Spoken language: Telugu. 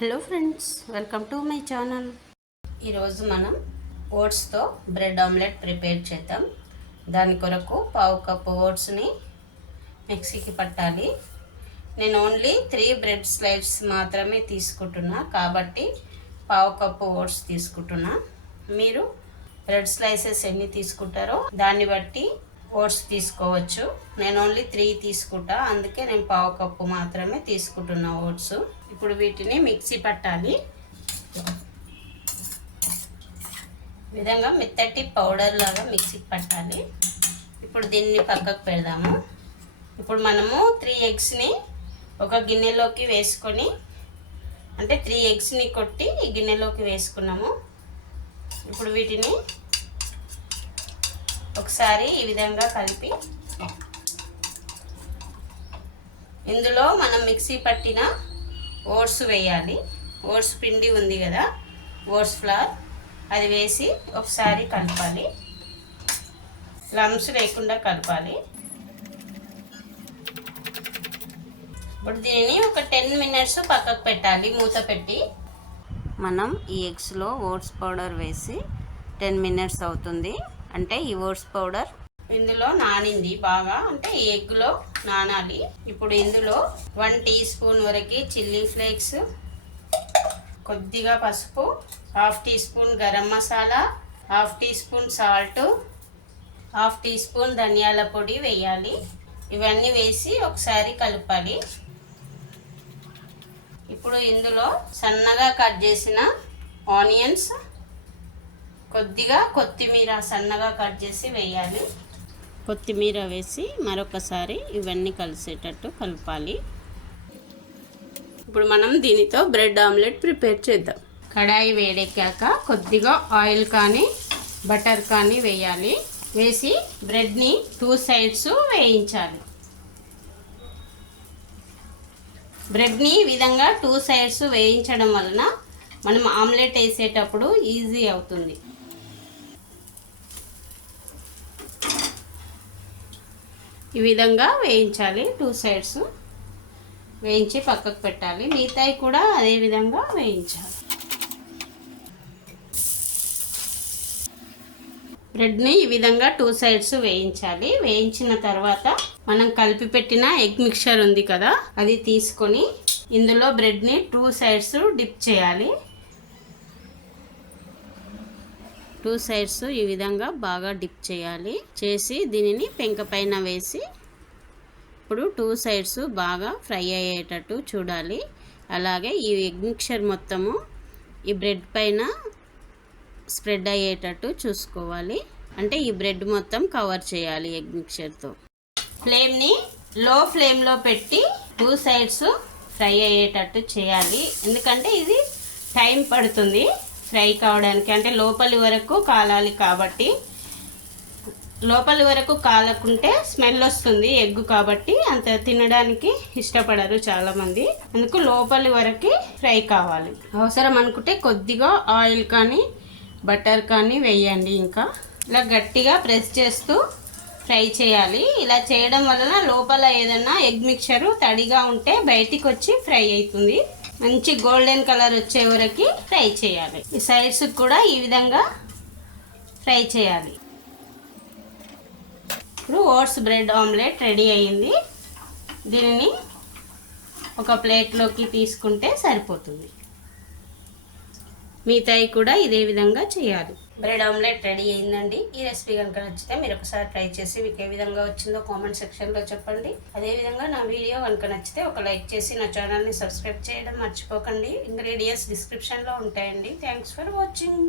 Hello friends, welcome to my channel. ఈరోజు మనం ఓట్స్తో బ్రెడ్ ఆమ్లెట్ ప్రిపేర్ చేద్దాం. దాని కొరకు పావు కప్పు ఓట్స్ని మిక్సీకి పట్టాలి. నేను ఓన్లీ 3 బ్రెడ్ స్లైడ్స్ మాత్రమే తీసుకుంటున్నా కాబట్టి పావు కప్పు ఓట్స్ తీసుకుంటున్నా. మీరు బ్రెడ్ స్లైసెస్ ఎన్ని తీసుకుంటారో దాన్ని బట్టి ఓట్స్ తీసుకోవచ్చు. నేను ఓన్లీ 3 తీసుకుంటా, అందుకే నేను పావు కప్పు మాత్రమే తీసుకుంటున్నా ఓట్స్. ఇప్పుడు వీటిని మిక్సీ పట్టాలి. ఈ విధంగా మెత్తటి పౌడర్ లాగా మిక్సీ పట్టాలి. ఇప్పుడు దీన్ని పక్కకు పెడదాము. ఇప్పుడు మనము 3 ఎగ్స్ని ఒక గిన్నెలోకి వేసుకొని, అంటే 3 ఎగ్స్ని కొట్టి ఈ గిన్నెలోకి వేసుకున్నాము. ఇప్పుడు వీటిని ఒకసారి ఈ విధంగా కలిపి ఇందులో మనం మిక్సీ పట్టిన ఓట్స్ వేయాలి. ఓట్స్ పిండి ఉంది కదా, ఓట్స్ ఫ్లవర్, అది వేసి ఒకసారి కలపాలి. లమ్స్ లేకుండా కలపాలి. ఇప్పుడు దీనిని ఒక 10 మినిట్స్ పక్కకు పెట్టాలి మూత పెట్టి. మనం ఈ ఎగ్స్లో ఓట్స్ పౌడర్ వేసి 10 మినిట్స్ అవుతుంది. అంటే ఈ ఓట్స్ పౌడర్ ఇందులో నానింది బాగా, అంటే ఈ ఎగ్లో నానాలి. ఇప్పుడు ఇందులో 1 టీ స్పూన్ వరకు చిల్లీ ఫ్లేక్స్, కొద్దిగా పసుపు, 1/2 teaspoon garam masala, 1/2 teaspoon salt, 1/2 teaspoon ధనియాల పొడి వేయాలి. ఇవన్నీ వేసి ఒకసారి కలపాలి. ఇప్పుడు ఇందులో సన్నగా కట్ చేసిన ఆనియన్స్, కొద్దిగా కొత్తిమీర సన్నగా కట్ చేసి వేయాలి. కొత్తిమీర వేసి మరొకసారి ఇవన్నీ కలిసేటట్టు కలపాలి. ఇప్పుడు మనం దీనితో బ్రెడ్ ఆమ్లెట్ ప్రిపేర్ చేద్దాం. కడాయి వేడెక్కాక కొద్దిగా ఆయిల్ కానీ బటర్ కానీ వేయాలి. వేసి బ్రెడ్ని 2 సైడ్స్ వేయించాలి. బ్రెడ్ని ఈ విధంగా 2 సైడ్స్ వేయించడం వలన మనం ఆమ్లెట్ వేసేటప్పుడు ఈజీ అవుతుంది. ఈ విధంగా వేయించాలి. 2 సైడ్స్ వేయించి పక్కకు పెట్టాలి. మిగతాయి కూడా అదే విధంగా వేయించాలి. బ్రెడ్ని ఈ విధంగా 2 సైడ్స్ వేయించాలి. వేయించిన తర్వాత మనం కలిపి పెట్టిన ఎగ్ మిక్చర్ ఉంది కదా, అది తీసుకొని ఇందులో బ్రెడ్ని 2 సైడ్స్ డిప్ చేయాలి. 2 సైడ్స్ ఈ విధంగా బాగా డిప్ చేయాలి. చేసి దీనిని పెంక పైన వేసి ఇప్పుడు 2 సైడ్స్ బాగా ఫ్రై అయ్యేటట్టు చూడాలి. అలాగే ఈ ఎగ్ మిక్చర్ మొత్తము ఈ బ్రెడ్ పైన స్ప్రెడ్ అయ్యేటట్టు చూసుకోవాలి. అంటే ఈ బ్రెడ్ మొత్తం కవర్ చేయాలి ఎగ్ మిక్చర్తో. ఫ్లేమ్ని లో ఫ్లేమ్లో పెట్టి 2 సైడ్స్ ఫ్రై అయ్యేటట్టు చేయాలి. ఎందుకంటే ఇది టైం పడుతుంది ఫ్రై కావడానికి, అంటే లోపలి వరకు కాలాలి. కాబట్టి లోపలి వరకు కాలకుంటే స్మెల్ వస్తుంది ఎగ్, కాబట్టి అంత తినడానికి ఇష్టపడరు చాలామంది. అందుకు లోపలి వరకు ఫ్రై కావాలి. అవసరం అనుకుంటే కొద్దిగా ఆయిల్ కానీ బటర్ కానీ వేయండి. ఇంకా ఇలా గట్టిగా ప్రెస్ చేస్తూ ఫ్రై చేయాలి. ఇలా చేయడం వలన లోపల ఏదన్నా ఎగ్ మిక్చరు తడిగా ఉంటే బయటికి వచ్చి ఫ్రై అవుతుంది. మంచి గోల్డెన్ కలర్ వచ్చే వరకు ఫ్రై చేయాలి. ఈ సైడ్స్ కూడా ఈ విధంగా ఫ్రై చేయాలి. ఇప్పుడు ఓట్స్ బ్రెడ్ ఆమ్లెట్ రెడీ అయ్యింది. దీనిని ఒక ప్లేట్లోకి తీసుకుంటే సరిపోతుంది. మిగతాయి కూడా ఇదే విధంగా చేయాలి. బ్రెడ్ ఆమ్లెట్ రెడీ అయిందండి. ఈ రెసిపీ కనుక నచ్చితే మీరు ఒకసారి ట్రై చేసి మీకు ఏ విధంగా వచ్చిందో కామెంట్ సెక్షన్లో చెప్పండి. అదేవిధంగా నా వీడియో కనుక నచ్చితే ఒక లైక్ చేసి నా ఛానల్ని సబ్స్క్రైబ్ చేయడం మర్చిపోకండి. ఇంగ్రీడియంట్స్ డిస్క్రిప్షన్లో ఉంటాయండి. Thanks for watching.